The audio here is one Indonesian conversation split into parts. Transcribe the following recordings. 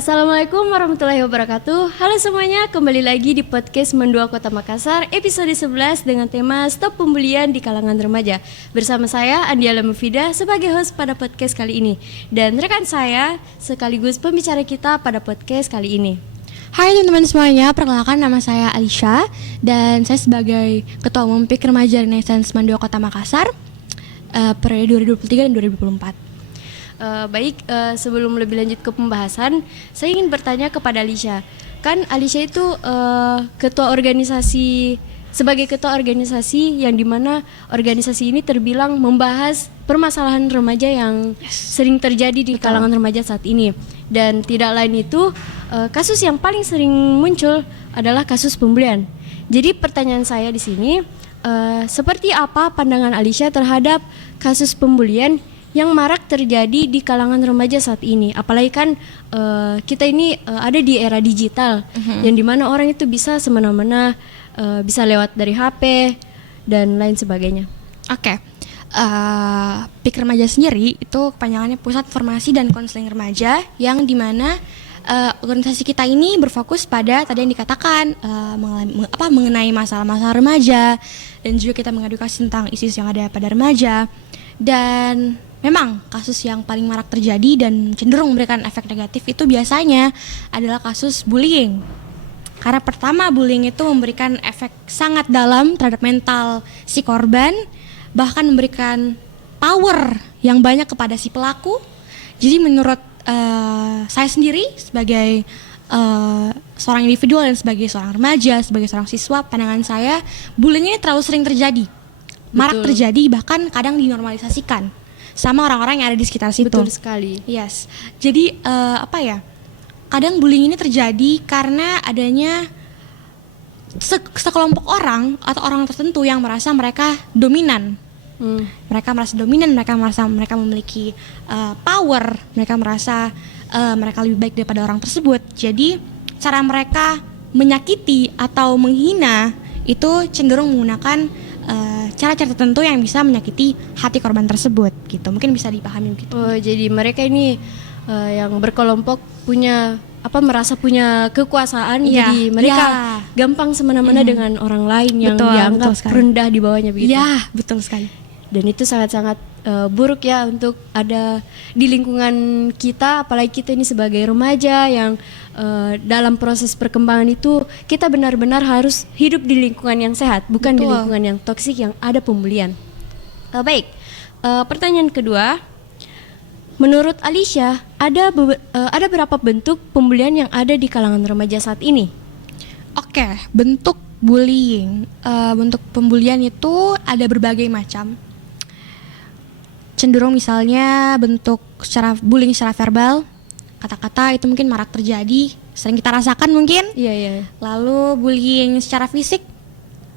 Assalamualaikum warahmatullahi wabarakatuh. Halo semuanya, kembali lagi di podcast Mendua Kota Makassar episode 11 dengan tema Stop Pembulian di Kalangan Remaja. Bersama saya Andiala Mufida sebagai host pada podcast kali ini, dan rekan saya sekaligus pembicara kita pada podcast kali ini. Hai teman-teman semuanya, perkenalkan nama saya Alisha dan saya sebagai Ketua Umum PIK Remaja Renaissance Mendua Kota Makassar periode 2023 dan 2024. Sebelum lebih lanjut ke pembahasan, saya ingin bertanya kepada Alisha. Kan Alisha itu sebagai ketua organisasi yang dimana organisasi ini terbilang membahas permasalahan remaja yang sering terjadi di kalangan remaja saat ini. Dan tidak lain itu, kasus yang paling sering muncul adalah kasus pembulian. Jadi pertanyaan saya di sini, seperti apa pandangan Alisha terhadap kasus pembulian yang marak terjadi di kalangan remaja saat ini? Apalagi kan kita ini ada di era digital, yang dimana orang itu bisa semena-mena, bisa lewat dari HP dan lain sebagainya. Oke. PIK Remaja sendiri itu kepanjangannya Pusat Formasi dan Konseling Remaja, yang dimana organisasi kita ini berfokus pada tadi yang dikatakan mengenai masalah-masalah remaja, dan juga kita mengedukasi tentang isu yang ada pada remaja. Dan memang kasus yang paling marak terjadi dan cenderung memberikan efek negatif itu biasanya adalah kasus bullying. Karena pertama, bullying itu memberikan efek sangat dalam terhadap mental si korban, bahkan memberikan power yang banyak kepada si pelaku. Jadi menurut saya sendiri sebagai seorang individu dan sebagai seorang remaja, sebagai seorang siswa, pandangan saya bullying ini terlalu sering terjadi. Marak terjadi, bahkan kadang dinormalisasikan sama orang-orang yang ada di sekitar situ. Betul sekali. Yes. Jadi kadang bullying ini terjadi karena adanya sekelompok orang atau orang tertentu yang merasa mereka dominan. Mereka merasa dominan, mereka merasa mereka memiliki power, mereka merasa mereka lebih baik daripada orang tersebut. Jadi cara mereka menyakiti atau menghina itu cenderung menggunakan cara-cara tertentu yang bisa menyakiti hati korban tersebut gitu. Mungkin bisa dipahami gitu. Oh, jadi mereka ini yang berkelompok merasa punya kekuasaan, jadi mereka gampang semena-mena dengan orang lain yang dianggap rendah di bawahnya begitu. Iya, betul sekali. Dan itu sangat-sangat buruk ya untuk ada di lingkungan kita, apalagi kita ini sebagai remaja yang dalam proses perkembangan itu kita benar-benar harus hidup di lingkungan yang sehat, bukan di lingkungan yang toksik yang ada pembulian. Pertanyaan kedua, menurut Alisha ada berapa bentuk pembulian yang ada di kalangan remaja saat ini? Oke, bentuk bullying, bentuk pembulian itu ada berbagai macam. Cenderung misalnya bentuk bullying secara verbal, kata-kata itu mungkin marak terjadi, sering kita rasakan mungkin. Iya. Lalu bullying secara fisik,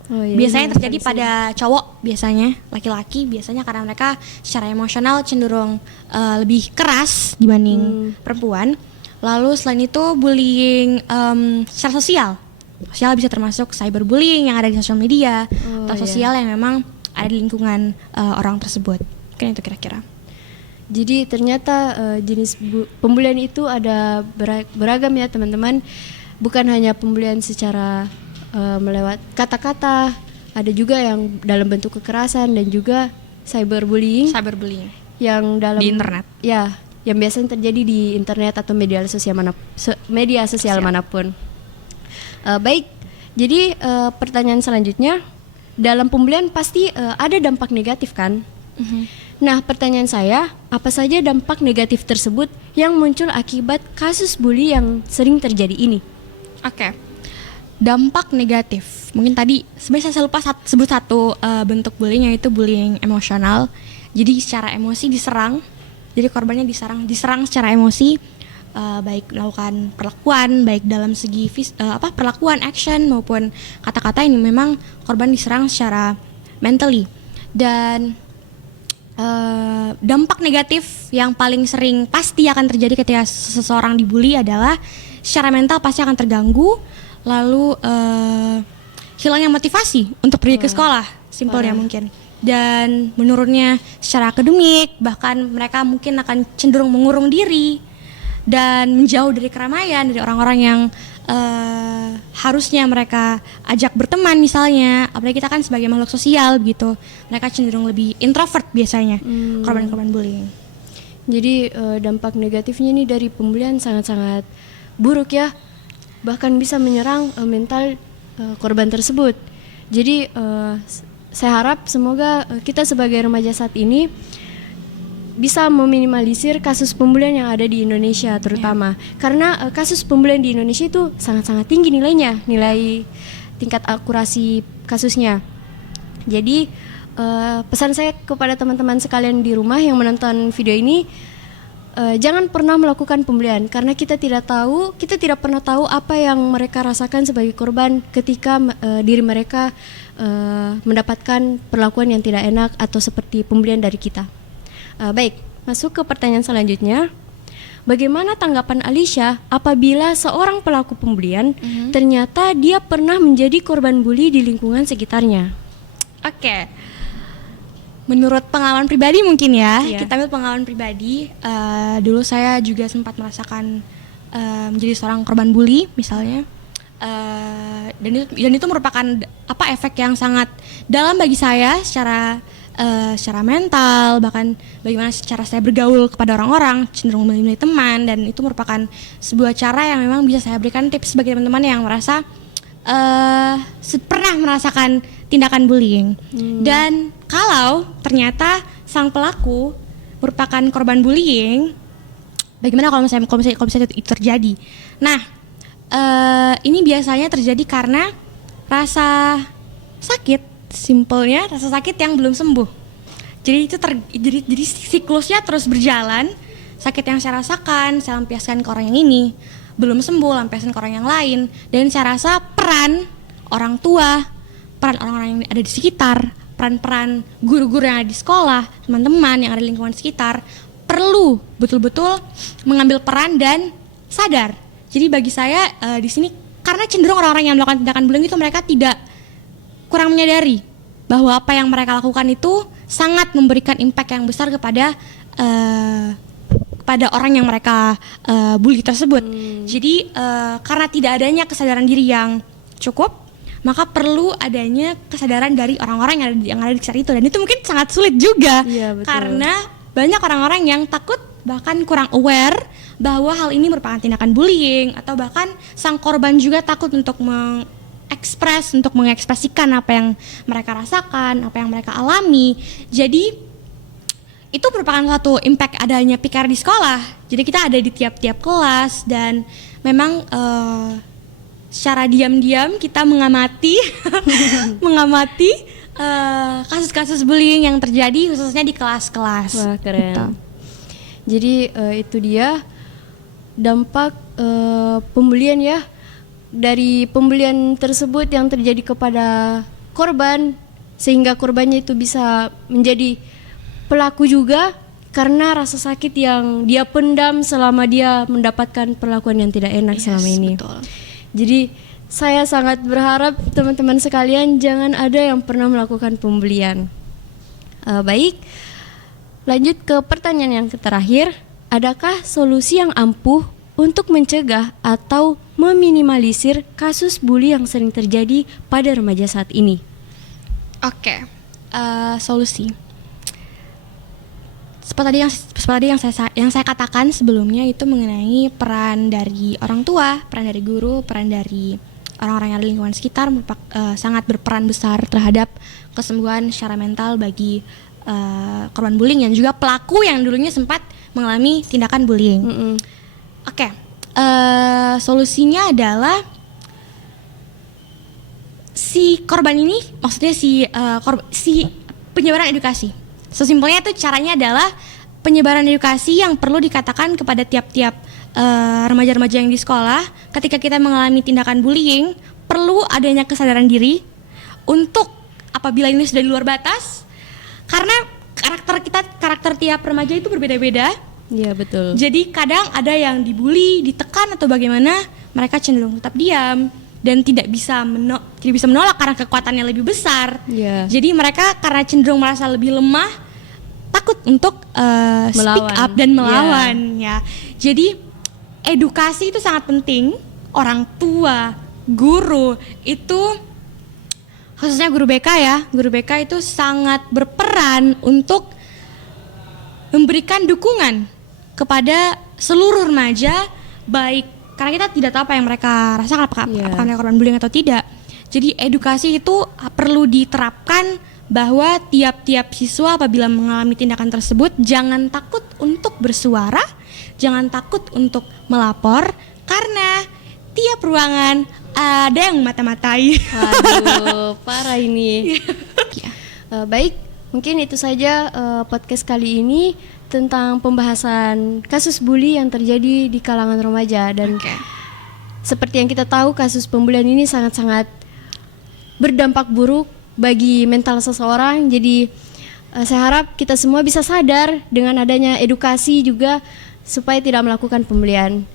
biasanya terjadi pada cowok, biasanya laki-laki, biasanya karena mereka secara emosional cenderung lebih keras dibanding perempuan. Lalu selain itu bullying secara sosial bisa termasuk cyberbullying yang ada di sosial media atau sosial yang memang ada di lingkungan orang tersebut. Mungkin itu kira-kira. Jadi ternyata jenis pembulian itu ada beragam ya teman-teman. Bukan hanya pembulian secara melewat kata-kata, ada juga yang dalam bentuk kekerasan dan juga cyberbullying yang dalam di internet. Ya, yang biasanya terjadi di internet atau media sosial manapun. Jadi pertanyaan selanjutnya, dalam pembulian pasti ada dampak negatif kan? Nah, pertanyaan saya, apa saja dampak negatif tersebut yang muncul akibat kasus bully yang sering terjadi ini? Oke. Dampak negatif. Mungkin tadi sebenarnya saya lupa sebut satu bentuk bullying, yaitu bullying emosional. Jadi secara emosi diserang. Jadi korbannya diserang secara emosi, baik melakukan perlakuan, baik dalam segi perlakuan, action maupun kata-kata, ini memang korban diserang secara mentally. Dan dampak negatif yang paling sering pasti akan terjadi ketika seseorang dibully adalah secara mental pasti akan terganggu, lalu hilangnya motivasi untuk pergi ke sekolah, simpelnya mungkin, dan menurunnya secara akademik, bahkan mereka mungkin akan cenderung mengurung diri dan menjauh dari keramaian, dari orang-orang yang harusnya mereka ajak berteman misalnya. Apalagi kita kan sebagai makhluk sosial gitu, mereka cenderung lebih introvert biasanya, korban-korban bullying. Jadi dampak negatifnya nih dari pembulian sangat-sangat buruk ya, bahkan bisa menyerang mental korban tersebut. Jadi saya harap semoga kita sebagai remaja saat ini bisa meminimalisir kasus pembulian yang ada di Indonesia terutama, karena kasus pembulian di Indonesia itu sangat-sangat tinggi nilainya, nilai tingkat akurasi kasusnya. Jadi pesan saya kepada teman-teman sekalian di rumah yang menonton video ini, jangan pernah melakukan pembulian, karena kita tidak pernah tahu apa yang mereka rasakan sebagai korban ketika diri mereka mendapatkan perlakuan yang tidak enak atau seperti pembulian dari kita. Baik, masuk ke pertanyaan selanjutnya. Bagaimana tanggapan Alicia apabila seorang pelaku pembulian ternyata dia pernah menjadi korban bully di lingkungan sekitarnya? Oke. Menurut pengalaman pribadi mungkin ya, Iya. kita ambil pengalaman pribadi. Dulu saya juga sempat merasakan menjadi seorang korban bully misalnya. Dan itu merupakan efek yang sangat dalam bagi saya secara mental, bahkan bagaimana secara saya bergaul kepada orang-orang, cenderung memilih teman, dan itu merupakan sebuah cara yang memang bisa saya berikan tips bagi teman-teman yang merasa pernah merasakan tindakan bullying. Dan kalau ternyata sang pelaku merupakan korban bullying, bagaimana kalau misalnya itu terjadi? Nah, ini biasanya terjadi karena rasa sakit. Simpelnya rasa sakit yang belum sembuh. Jadi itu jadi siklusnya terus berjalan. Sakit yang saya rasakan, saya lampiaskan ke orang yang ini, belum sembuh, lampiaskan ke orang yang lain. Dan saya rasa peran orang tua, peran orang-orang yang ada di sekitar, peran-peran guru-guru yang ada di sekolah, teman-teman yang ada di lingkungan sekitar perlu betul-betul mengambil peran dan sadar. Jadi bagi saya di sini, karena cenderung orang-orang yang melakukan tindakan bullying itu mereka kurang menyadari bahwa apa yang mereka lakukan itu sangat memberikan impact yang besar kepada orang yang mereka bully tersebut. Jadi karena tidak adanya kesadaran diri yang cukup, maka perlu adanya kesadaran dari orang-orang yang ada di sekitar itu. Dan itu mungkin sangat sulit juga, karena banyak orang-orang yang takut, bahkan kurang aware bahwa hal ini merupakan tindakan bullying, atau bahkan sang korban juga takut untuk mengekspresikan apa yang mereka rasakan, apa yang mereka alami. Jadi itu merupakan suatu impact adanya PKR di sekolah. Jadi kita ada di tiap-tiap kelas, dan memang secara diam-diam kita mengamati kasus-kasus bullying yang terjadi khususnya di kelas-kelas. Wah, keren. Gitu. Jadi itu dia dampak pembulian ya. Dari pembulian tersebut yang terjadi kepada korban, sehingga korbannya itu bisa menjadi pelaku juga karena rasa sakit yang dia pendam selama dia mendapatkan perlakuan yang tidak enak selama ini. Betul. Jadi saya sangat berharap teman-teman sekalian jangan ada yang pernah melakukan pembulian. Baik, lanjut ke pertanyaan yang terakhir. Adakah solusi yang ampuh untuk mencegah atau meminimalisir kasus bully yang sering terjadi pada remaja saat ini? Oke, solusi. Seperti yang saya katakan sebelumnya, itu mengenai peran dari orang tua, peran dari guru, peran dari orang-orang yang ada di lingkungan sekitar sangat berperan besar terhadap kesembuhan secara mental bagi korban bullying yang juga pelaku yang dulunya sempat mengalami tindakan bullying. Oke, solusinya adalah si korban ini, maksudnya si penyebaran edukasi. Sesimpelnya itu caranya adalah penyebaran edukasi yang perlu dikatakan kepada tiap-tiap remaja-remaja yang di sekolah. Ketika kita mengalami tindakan bullying, perlu adanya kesadaran diri untuk apabila ini sudah di luar batas, karena karakter tiap remaja itu berbeda-beda. Iya, betul. Jadi kadang ada yang dibully, ditekan atau bagaimana, mereka cenderung tetap diam dan tidak bisa menolak karena kekuatannya lebih besar. Iya. Jadi mereka karena cenderung merasa lebih lemah, takut untuk speak Melawan. up dan melawan. Ya. Jadi edukasi itu sangat penting. Orang tua, guru itu, khususnya guru BK ya, guru BK itu sangat berperan untuk memberikan dukungan kepada seluruh remaja, baik karena kita tidak tahu apa yang mereka rasakan, apakah mereka korban bullying atau tidak. Jadi edukasi itu perlu diterapkan bahwa tiap-tiap siswa apabila mengalami tindakan tersebut jangan takut untuk bersuara, jangan takut untuk melapor, karena tiap ruangan ada yang mata-matai. Aduh, parah ini. Baik, mungkin itu saja podcast kali ini tentang pembahasan kasus bully yang terjadi di kalangan remaja. Dan seperti yang kita tahu, kasus pembulian ini sangat-sangat berdampak buruk bagi mental seseorang. Jadi saya harap kita semua bisa sadar dengan adanya edukasi juga supaya tidak melakukan pembulian.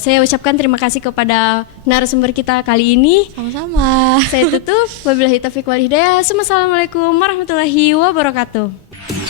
Saya ucapkan terima kasih kepada narasumber kita kali ini. Sama-sama. Saya tutup. Wabillahi taufiq wal hidayah. Assalamualaikum warahmatullahi wabarakatuh.